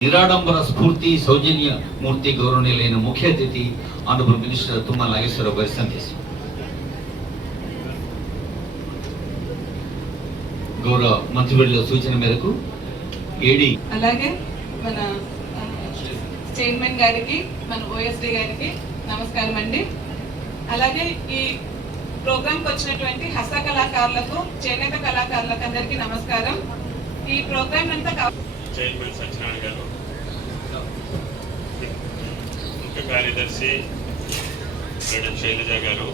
నిరాడంబర స్ఫూర్తి సౌజన్య మూర్తి గౌరవనీయులైన ముఖ్య అతిథి ఆనరబుల్ మినిస్టర్ తుమ్మల నాగేశ్వరరావు గారి సందేశం. గౌరవ మంత్రివర్యుల సూచన మేరకు ఏడి అలాగే మన చైర్మన్ గారికి మన ఓఎస్డి గారికి నమస్కారం అండి. అలాగే ఈ ప్రోగ్రాంకి వచ్చినటువంటి హస్త కళాకారులకు చేనేత కళాకారులకు అందరికీ నమస్కారం. ఈ ప్రోగ్రాం అంతా చైర్మన్ సత్యనారాయణ గారు. ముఖ్య కార్యదర్శి మేడం శైలజ గారు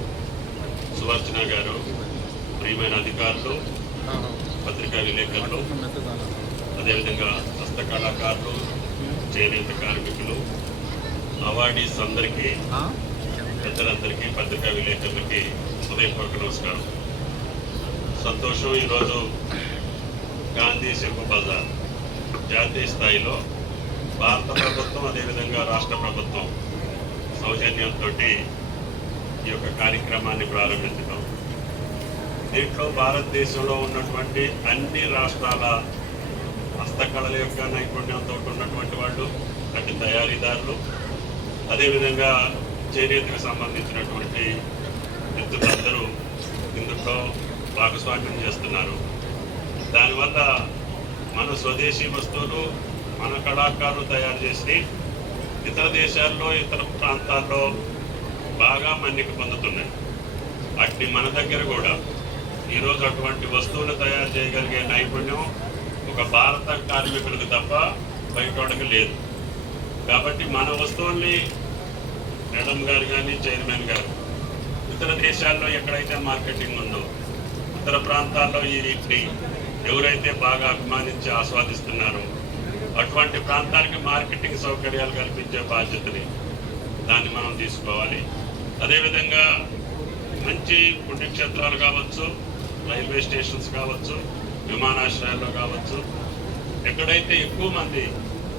సువర్చన గారు ప్రియమైన అధికారులు పత్రికా విలేకరులు అదేవిధంగా హస్తకళాకారులు చేనేత కార్మికులు అవార్డీస్ అందరికీ పెద్దలందరికీ పత్రికా విలేకరులకి హృదయపూర్వక నమస్కారం. సంతోషం ఈరోజు గాంధీ శిల్ప బజార్ జాతీయ స్థాయిలో భారత ప్రభుత్వం అదేవిధంగా రాష్ట్ర ప్రభుత్వం సౌజన్యంతో ఈ యొక్క కార్యక్రమాన్ని ప్రారంభించడం దీంట్లో భారతదేశంలో ఉన్నటువంటి అన్ని రాష్ట్రాల హస్తకళల యొక్క నైపుణ్యంతో ఉన్నటువంటి వాళ్ళు అటు తయారీదారులు అదేవిధంగా చేనేతకు సంబంధించినటువంటి వ్యక్తులందరూ ఇందులో భాగస్వామ్యం చేస్తున్నారు. దానివల్ల స్వదేశీ వస్తువులు మన కళాకారులు తయారు చేసి ఇతర దేశాల్లో ఇతర ప్రాంతాల్లో బాగా మన్నిక పొందుతున్నాయి. వాటిని మన దగ్గర కూడా ఈరోజు అటువంటి వస్తువులు తయారు చేయగలిగే నైపుణ్యం ఒక భారత కార్మికులకు తప్ప బయటోడకి లేదు. కాబట్టి మన వస్తువుల్ని మేడం గారు కానీ చైర్మన్ గారు ఇతర దేశాల్లో ఎక్కడైతే మార్కెటింగ్ ఉందో ఇతర ప్రాంతాల్లో ఈ వీటిని ఎవరైతే బాగా అభిమానించి ఆస్వాదిస్తున్నారో అటువంటి ప్రాంతానికి మార్కెటింగ్ సౌకర్యాలు కల్పించే బాధ్యతని దాన్ని మనం తీసుకోవాలి. అదేవిధంగా మంచి పుణ్యక్షేత్రాలు కావచ్చు రైల్వే స్టేషన్స్ కావచ్చు విమానాశ్రయాల్లో కావచ్చు ఎక్కడైతే ఎక్కువ మంది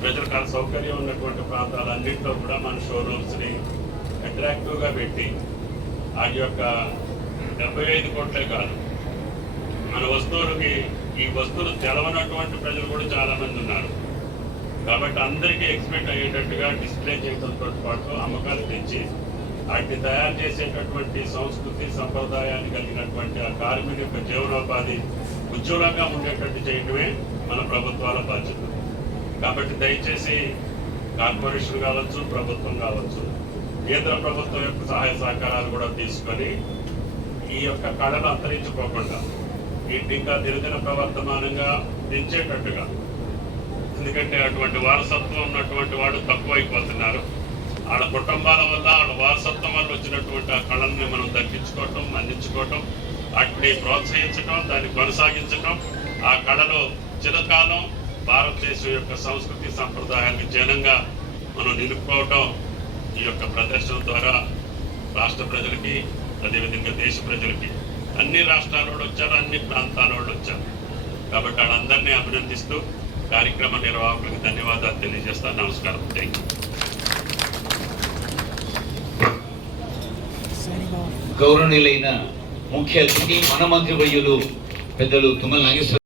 ప్రజలకు ఆ సౌకర్యం ఉన్నటువంటి ప్రాంతాలన్నింటిలో కూడా మన షోరూమ్స్ని అట్రాక్టివ్గా పెట్టి ఆ యొక్క డెబ్బై ఐదు కోట్లే కాదు మన వస్తువులకి ఈ వస్తువులు తెలవనటువంటి ప్రజలు కూడా చాలా మంది ఉన్నారు. కాబట్టి అందరికీ ఎక్స్పెక్ట్ అయ్యేటట్టుగా డిస్ప్లే చేయడంతో పాటు అమ్మకాలు తెచ్చి వాటిని తయారు చేసేటటువంటి సంస్కృతి సంప్రదాయాన్ని కలిగినటువంటి ఆ కార్మికుని యొక్క జీవనోపాధి ఉజ్వలంగా ఉండేటట్టు చేయడమే మన ప్రభుత్వాల బాధ్యత. కాబట్టి దయచేసి కార్పొరేషన్ కావచ్చు ప్రభుత్వం కావచ్చు కేంద్ర ప్రభుత్వం యొక్క సహాయ సహకారాలు కూడా తీసుకొని ఈ యొక్క కళలు అంతరించుకోకుండా వీటిని ఇంకా దినదిన ప్రవర్తమానంగా పెంచేటట్టుగా ఎందుకంటే అటువంటి వారసత్వం ఉన్నటువంటి వాడు తక్కువైపోతున్నారు. వాళ్ళ కుటుంబాల వల్ల వాళ్ళ వారసత్వం వల్ల వచ్చినటువంటి ఆ కళల్ని మనం దక్కించుకోవటం అందించుకోవటం వాటిని ప్రోత్సహించటం దాన్ని కొనసాగించటం ఆ కళలు చిరకాలం భారతదేశం యొక్క సంస్కృతి సంప్రదాయానికి జనంగా మనం నిలుపుకోవటం ఈ యొక్క ప్రదర్శన ద్వారా రాష్ట్ర ప్రజలకి అదేవిధంగా దేశ ప్రజలకి అన్ని రాష్ట్రాల వాళ్ళు వచ్చారు అన్ని ప్రాంతాల వాళ్ళు వచ్చారు. కాబట్టి వాళ్ళందరినీ అభినందిస్తూ కార్యక్రమ నిర్వాహకులకు ధన్యవాదాలు తెలియజేస్తాను నమస్కారం. థ్యాంక్ యూ గౌరవనీయులైన ముఖ్య అతిథి మన మంత్రివర్యులు పెద్దలు తుమ్మల నాగేశ్వర